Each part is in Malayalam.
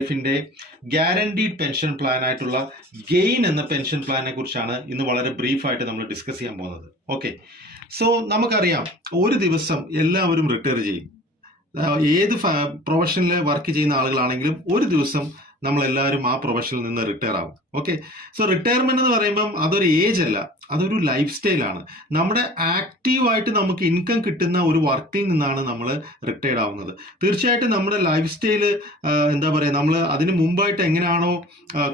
ലൈഫിന്റെ ഗ്യാരണ്ടീഡ് പെൻഷൻ പ്ലാൻ ആയിട്ടുള്ള ഗെയിൻ എന്ന പെൻഷൻ പ്ലാനെ കുറിച്ചാണ് ഇന്ന് വളരെ ബ്രീഫായിട്ട് നമ്മൾ ഡിസ്കസ് ചെയ്യാൻ പോകുന്നത്. ഓക്കെ, സോ നമുക്കറിയാം ഒരു ദിവസം എല്ലാവരും റിട്ടയർ ചെയ്യും. ഏത് പ്രൊഫഷനിൽ വർക്ക് ചെയ്യുന്ന ആളുകളാണെങ്കിലും ഒരു ദിവസം നമ്മളെല്ലാവരും ആ പ്രൊഫഷനിൽ നിന്ന് റിട്ടയർ ആവും. ഓക്കെ, സോ റിട്ടയർമെന്റ് എന്ന് പറയുമ്പം അതൊരു ഏജ് അല്ല, അതൊരു ലൈഫ് സ്റ്റൈലാണ്. നമ്മുടെ ആക്റ്റീവായിട്ട് നമുക്ക് ഇൻകം കിട്ടുന്ന ഒരു വർക്കിൽ നിന്നാണ് നമ്മൾ റിട്ടയർഡ് ആവുന്നത്. തീർച്ചയായിട്ടും നമ്മുടെ ലൈഫ് സ്റ്റൈല് എന്താ പറയുക, നമ്മൾ അതിന് മുമ്പായിട്ട് എങ്ങനെയാണോ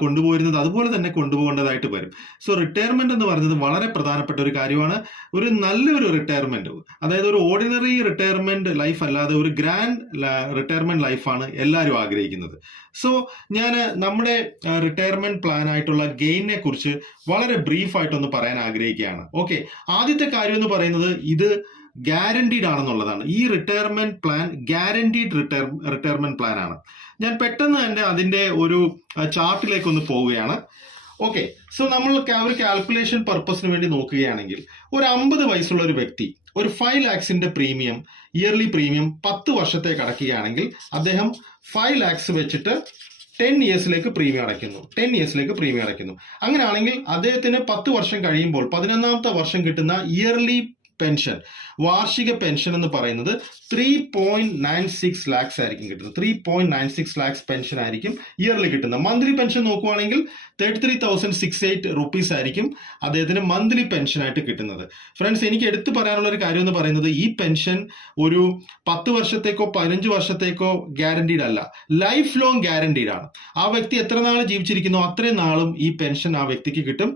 കൊണ്ടുപോയിരുന്നത് അതുപോലെ തന്നെ കൊണ്ടുപോകേണ്ടതായിട്ട് വരും. സോ റിട്ടയർമെന്റ് എന്ന് പറയുന്നത് വളരെ പ്രധാനപ്പെട്ട ഒരു കാര്യമാണ്. ഒരു നല്ലൊരു റിട്ടയർമെന്റ്, അതായത് ഒരു ഓർഡിനറി റിട്ടയർമെന്റ് ലൈഫ് അല്ലാതെ ഒരു ഗ്രാൻഡ് റിട്ടയർമെന്റ് ലൈഫാണ് എല്ലാവരും ആഗ്രഹിക്കുന്നത്. സോ ഞാൻ നമ്മുടെ റിട്ടയർമെന്റ് പ്ലാൻ ആയിട്ടുള്ള ഗെയിനെ കുറിച്ച് വളരെ ബ്രീഫ് ആയിട്ടൊന്ന് പറയാൻ ആഗ്രഹിക്കുകയാണ്. ഓക്കെ, ആദ്യത്തെ കാര്യം എന്ന് പറയുന്നത് ഇത് ഗ്യാരണ്ടീഡ് ആണെന്നുള്ളതാണ്. ഈ retirement plan guaranteed retirement plan ആണ്. ഞാൻ പെട്ടെന്ന് തന്നെ അതിന്റെ ഒരു ചാർട്ടിലേക്ക് ഒന്ന് പോവുകയാണ്. ഓക്കെ, സോ നമ്മൾ ഒരു കാൽക്കുലേഷൻ പർപ്പസിന് വേണ്ടി നോക്കുകയാണെങ്കിൽ ഒരു 50 വയസ്സുള്ള ഒരു വ്യക്തി ഒരു 5 lakhs പ്രീമിയം, ഇയർലി പ്രീമിയം 10 വർഷത്തേക്ക് അടയ്ക്കുകയാണെങ്കിൽ അദ്ദേഹം 5 lakhs വെച്ചിട്ട് 10 ഇയേഴ്സിലേക്ക് പ്രീമിയം അടയ്ക്കുന്നു. അങ്ങനെയാണെങ്കിൽ അദ്ദേഹത്തിന് 10 വർഷം കഴിയുമ്പോൾ 11ാമത്തെ വർഷം കിട്ടുന്ന ഇയർലി പെൻഷൻ, വാർഷിക പെൻഷൻ എന്ന് പറയുന്നത് 3.96 lakhs ആയിരിക്കും കിട്ടുന്നത്. 3.96 lakhs പെൻഷൻ ആയിരിക്കും ഇയർലി കിട്ടുന്നത്. മന്ത്ലി പെൻഷൻ നോക്കുവാണെങ്കിൽ 33,608 rupees ആയിരിക്കും അദ്ദേഹത്തിന് മന്ത്ലി പെൻഷൻ ആയിട്ട് കിട്ടുന്നത്. ഫ്രണ്ട്സ്, എനിക്ക് എടുത്തു പറയാനുള്ള ഒരു കാര്യം എന്ന് പറയുന്നത് ഈ പെൻഷൻ ഒരു 10 വർഷത്തേക്കോ 15 വർഷത്തേക്കോ ഗ്യാരണ്ടീഡ് അല്ല, ലൈഫ് ലോങ് ഗ്യാരണ്ടീഡ് ആണ്. ആ വ്യക്തി എത്ര നാൾ ജീവിച്ചിരിക്കുന്നോ അത്രയും നാളും ഈ പെൻഷൻ ആ വ്യക്തിക്ക് കിട്ടും.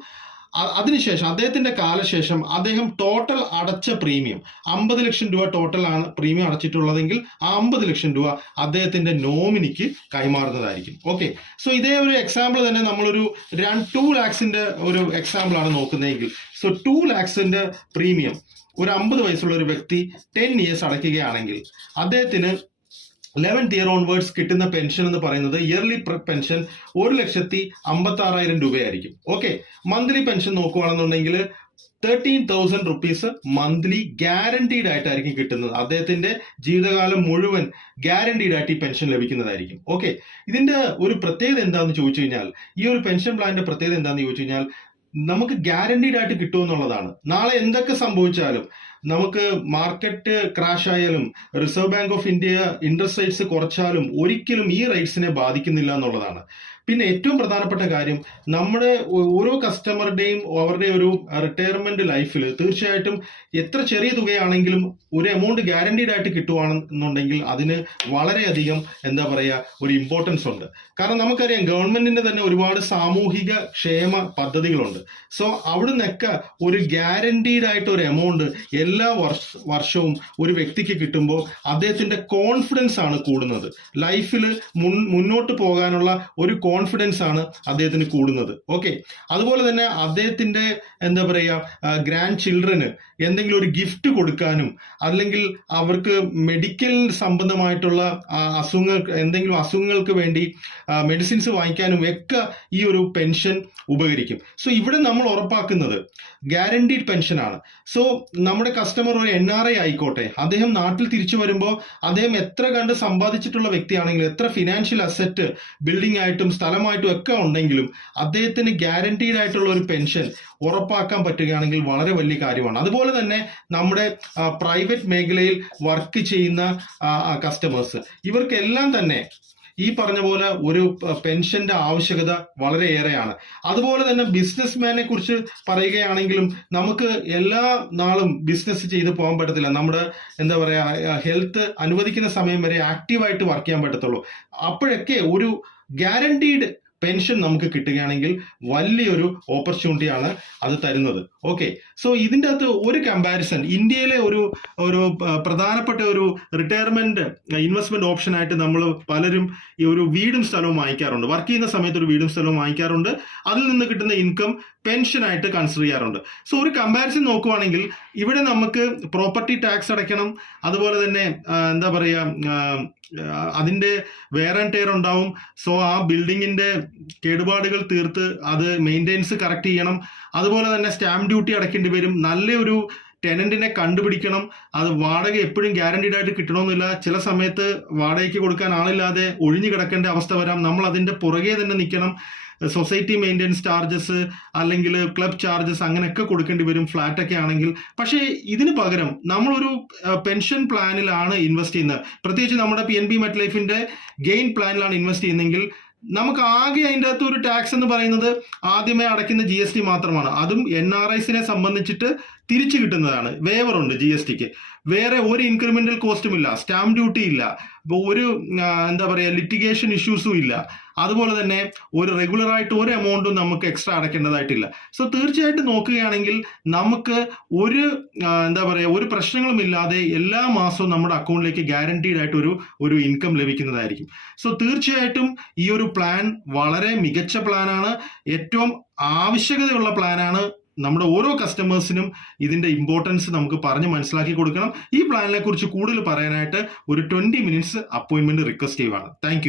അതിനുശേഷം അദ്ദേഹത്തിന്റെ കാലശേഷം അദ്ദേഹം ടോട്ടൽ അടച്ച പ്രീമിയം 50 ലക്ഷം രൂപ ടോട്ടൽ ആണ് പ്രീമിയം അടച്ചിട്ടുള്ളതെങ്കിൽ ആ 50 ലക്ഷം രൂപ അദ്ദേഹത്തിന്റെ നോമിനിക്ക് കൈമാറുന്നതായിരിക്കും. ഓക്കെ, സോ ഇതേ ഒരു എക്സാമ്പിൾ തന്നെ നമ്മളൊരു 2 lakhs ഒരു എക്സാമ്പിൾ ആണ് നോക്കുന്നതെങ്കിൽ, സോ 2 lakhs പ്രീമിയം ഒരു 50 വയസ്സുള്ള ഒരു വ്യക്തി 10 years അടയ്ക്കുകയാണെങ്കിൽ അദ്ദേഹത്തിന് 11th year onwards കിട്ടുന്ന പെൻഷൻ എന്ന് പറയുന്നത് ഇയർലി പെൻഷൻ 1,56,000 രൂപയായിരിക്കും. ഓക്കെ, മന്ത്ലി പെൻഷൻ നോക്കുകയാണെന്നുണ്ടെങ്കിൽ 13,000 rupees മന്ത്ലി ഗ്യാരണ്ടീഡ് ആയിട്ടായിരിക്കും കിട്ടുന്നത്. അദ്ദേഹത്തിന്റെ ജീവിതകാലം മുഴുവൻ ഗ്യാരണ്ടീഡ് ആയിട്ട് ഈ പെൻഷൻ ലഭിക്കുന്നതായിരിക്കും. ഓക്കെ, ഇതിന്റെ ഒരു പ്രത്യേകത എന്താണെന്ന് ചോദിച്ചു കഴിഞ്ഞാൽ, ഈ ഒരു പെൻഷൻ പ്ലാന്റെ പ്രത്യേകത എന്താണെന്ന് ചോദിച്ചു കഴിഞ്ഞാൽ നമുക്ക് ഗ്യാരണ്ടീഡ് ആയിട്ട് കിട്ടുമെന്നുള്ളതാണ്. നാളെ എന്തൊക്കെ സംഭവിച്ചാലും, നമുക്ക് മാർക്കറ്റ് ക്രാഷ് ആയാലും reserve bank of India interest rates കുറച്ചാലും ഒരിക്കലും ഈ റേറ്റ്സിനെ ബാധിക്കുന്നില്ല എന്നുള്ളതാണ്. പിന്നെ ഏറ്റവും പ്രധാനപ്പെട്ട കാര്യം, നമ്മുടെ ഓരോ കസ്റ്റമറുടെയും അവരുടെ ഒരു റിട്ടയർമെന്റ് ലൈഫിൽ തീർച്ചയായിട്ടും എത്ര ചെറിയ തുകയാണെങ്കിലും ഒരു എമൗണ്ട് ഗ്യാരണ്ടീഡ് ആയിട്ട് കിട്ടുവാണെന്നുണ്ടെങ്കിൽ അതിന് വളരെയധികം എന്താ പറയുക ഒരു ഇമ്പോർട്ടൻസ് ഉണ്ട്. കാരണം നമുക്കറിയാം ഗവൺമെന്റിന്റെ തന്നെ ഒരുപാട് സാമൂഹിക ക്ഷേമ പദ്ധതികളുണ്ട്. സോ അവിടുന്നൊക്കെ ഒരു ഗ്യാരണ്ടീഡ് ആയിട്ട് ഒരു എമൗണ്ട് എല്ലാ വർഷവും ഒരു വ്യക്തിക്ക് കിട്ടുമ്പോൾ അദ്ദേഹത്തിന്റെ കോൺഫിഡൻസ് ആണ് കൂടുന്നത്. ലൈഫിൽ മുന്നോട്ട് പോകാനുള്ള ഒരു കോൺഫിഡൻസ് ആണ് അദ്ദേഹത്തിന് കൂടുന്നത്. ഓക്കെ, അതുപോലെ തന്നെ അദ്ദേഹത്തിന്റെ എന്താ പറയുക ഗ്രാൻഡ് ചിൽഡ്രന് എന്തെങ്കിലും ഒരു ഗിഫ്റ്റ് കൊടുക്കാനും, അല്ലെങ്കിൽ അവർക്ക് മെഡിക്കൽ സംബന്ധമായിട്ടുള്ള എന്തെങ്കിലും അസുഖങ്ങൾക്ക് വേണ്ടി മെഡിസിൻസ് വാങ്ങിക്കാനും ഒക്കെ ഈ ഒരു പെൻഷൻ ഉപകരിക്കും. സോ ഇവിടെ നമ്മൾ ഉറപ്പാക്കുന്നത് ഗ്യാരണ്ടീഡ് പെൻഷൻ ആണ്. സോ നമ്മുടെ കസ്റ്റമർ ഒരു NRI ആയിക്കോട്ടെ, അദ്ദേഹം നാട്ടിൽ തിരിച്ചു വരുമ്പോൾ അദ്ദേഹം എത്ര കണ്ട് സമ്പാദിച്ചിട്ടുള്ള വ്യക്തിയാണെങ്കിലും, എത്ര ഫിനാൻഷ്യൽ അസറ്റ് ബിൽഡിംഗ് ആയിട്ടും സ്ഥലമായിട്ടും ഒക്കെ ഉണ്ടെങ്കിലും അദ്ദേഹത്തിന് ഗ്യാരണ്ടീഡ് ആയിട്ടുള്ള ഒരു പെൻഷൻ ഉറപ്പാക്കാൻ പറ്റുകയാണെങ്കിൽ വളരെ വലിയ കാര്യമാണ്. അതുപോലെ തന്നെ നമ്മുടെ പ്രൈവറ്റ് മേഖലയിൽ വർക്ക് ചെയ്യുന്ന കസ്റ്റമേഴ്സ്, ഇവർക്കെല്ലാം തന്നെ ഈ പറഞ്ഞ പോലെ ഒരു പെൻഷന്റെ ആവശ്യകത വളരെയേറെയാണ്. അതുപോലെ തന്നെ ബിസിനസ്മാനെ കുറിച്ച് പറയുകയാണെങ്കിലും നമുക്ക് എല്ലാ നാളും ബിസിനസ് ചെയ്ത് പോകാൻ പറ്റത്തില്ല. നമ്മുടെ എന്താ പറയാ ഹെൽത്ത് അനുവദിക്കുന്ന സമയം വരെ ആക്റ്റീവായിട്ട് വർക്ക് ചെയ്യാൻ പറ്റത്തുള്ളൂ. അപ്പോഴൊക്കെ ഒരു ഗ്യാരണ്ടീഡ് പെൻഷൻ നമുക്ക് കിട്ടുകയാണെങ്കിൽ വലിയൊരു ഓപ്പർച്യൂണിറ്റിയാണ് അത് തരുന്നത്. ഓക്കെ, സോ ഇതിൻ്റെ അകത്ത് ഒരു കമ്പാരിസൺ, ഇന്ത്യയിലെ ഒരു പ്രധാനപ്പെട്ട ഒരു റിട്ടയർമെന്റ് ഇൻവെസ്റ്റ്മെന്റ് ഓപ്ഷൻ ആയിട്ട് നമ്മൾ പലരും ഈ ഒരു വീടും സ്ഥലവും വാങ്ങിക്കാറുണ്ട്. വർക്ക് ചെയ്യുന്ന സമയത്ത് ഒരു വീടും സ്ഥലവും വാങ്ങിക്കാറുണ്ട്. അതിൽ നിന്ന് കിട്ടുന്ന ഇൻകം പെൻഷനായിട്ട് കൺസിഡർ ചെയ്യാറുണ്ട്. സോ ഒരു കമ്പാരിസൺ നോക്കുവാണെങ്കിൽ ഇവിടെ നമുക്ക് പ്രോപ്പർട്ടി ടാക്സ് അടയ്ക്കണം, അതുപോലെ തന്നെ എന്താ പറയുക അതിന്റെ വെയർ ആൻഡ് ടയർ ഉണ്ടാവും. സോ ആ ബിൽഡിങ്ങിന്റെ കേടുപാടുകൾ തീർത്ത് അത് മെയിൻ്റെനൻസ് കറക്റ്റ് ചെയ്യണം. അതുപോലെ തന്നെ സ്റ്റാമ്പ് ഡ്യൂട്ടി അടയ്ക്കേണ്ടി വരും. നല്ലൊരു ടെനന്റിനെ കണ്ടുപിടിക്കണം. അത് വാടക എപ്പോഴും ഗ്യാരണ്ടീഡ് ആയിട്ട് കിട്ടണമെന്നില്ല. ചില സമയത്ത് വാടകയ്ക്ക് കൊടുക്കാൻ ആളില്ലാതെ ഒഴിഞ്ഞു കിടക്കേണ്ട അവസ്ഥ വരാം. നമ്മൾ അതിന്റെ പുറകെ തന്നെ നിൽക്കണം. സൊസൈറ്റി മെയിൻ്റെനൻസ് ചാർജസ് അല്ലെങ്കിൽ ക്ലബ് ചാർജസ് അങ്ങനെയൊക്കെ കൊടുക്കേണ്ടി വരും ഫ്ലാറ്റൊക്കെ ആണെങ്കിൽ. പക്ഷേ ഇതിന് പകരം നമ്മളൊരു പെൻഷൻ പ്ലാനിലാണ് ഇൻവെസ്റ്റ് ചെയ്യുന്നത്, പ്രത്യേകിച്ച് നമ്മുടെ PNB മെറ്റ്ലൈഫിന്റെ ഗെയിൻ പ്ലാനിലാണ് ഇൻവെസ്റ്റ് ചെയ്യുന്നതെങ്കിൽ നമുക്ക് ആകെ അതിൻ്റെ അകത്ത് ഒരു ടാക്സ് എന്ന് പറയുന്നത് ആദ്യമേ അടയ്ക്കുന്ന GST മാത്രമാണ്. അതും NRIസിനെ സംബന്ധിച്ചിട്ട് തിരിച്ചു കിട്ടുന്നതാണ്. വേവർ ഉണ്ട് GSTക്ക്. വേറെ ഒരു ഇൻക്രിമെന്റൽ കോസ്റ്റും ഇല്ല, സ്റ്റാമ്പ് ഡ്യൂട്ടി ഇല്ല, ഇപ്പോൾ ഒരു എന്താ പറയുക ലിറ്റിഗേഷൻ ഇഷ്യൂസും ഇല്ല. അതുപോലെ തന്നെ ഒരു റെഗുലർ ആയിട്ട് ഒരു എമൗണ്ടും നമുക്ക് എക്സ്ട്രാ അടയ്ക്കേണ്ടതായിട്ടില്ല. സോ തീർച്ചയായിട്ടും നോക്കുകയാണെങ്കിൽ നമുക്ക് ഒരു എന്താ പറയുക ഒരു പ്രശ്നങ്ങളും ഇല്ലാതെ എല്ലാ മാസവും നമ്മുടെ അക്കൗണ്ടിലേക്ക് ഗ്യാരണ്ടീഡ് ആയിട്ട് ഒരു ഇൻകം ലഭിക്കുന്നതായിരിക്കും. സോ തീർച്ചയായിട്ടും ഈ ഒരു പ്ലാൻ വളരെ മികച്ച പ്ലാനാണ്, ഏറ്റവും ആവശ്യകതയുള്ള പ്ലാനാണ്. നമ്മുടെ ഓരോ കസ്റ്റമേഴ്സിനും ഇതിന്റെ ഇമ്പോർട്ടൻസ് നമുക്ക് പറഞ്ഞ് മനസ്സിലാക്കി കൊടുക്കണം. ഈ പ്ലാനിനെ കുറിച്ച് കൂടുതൽ പറയാനായിട്ട് ഒരു 20 മിനിറ്റ്സ് അപ്പോയിന്റ്മെന്റ് റിക്വസ്റ്റ് ചെയ്യുവാണ്. താങ്ക്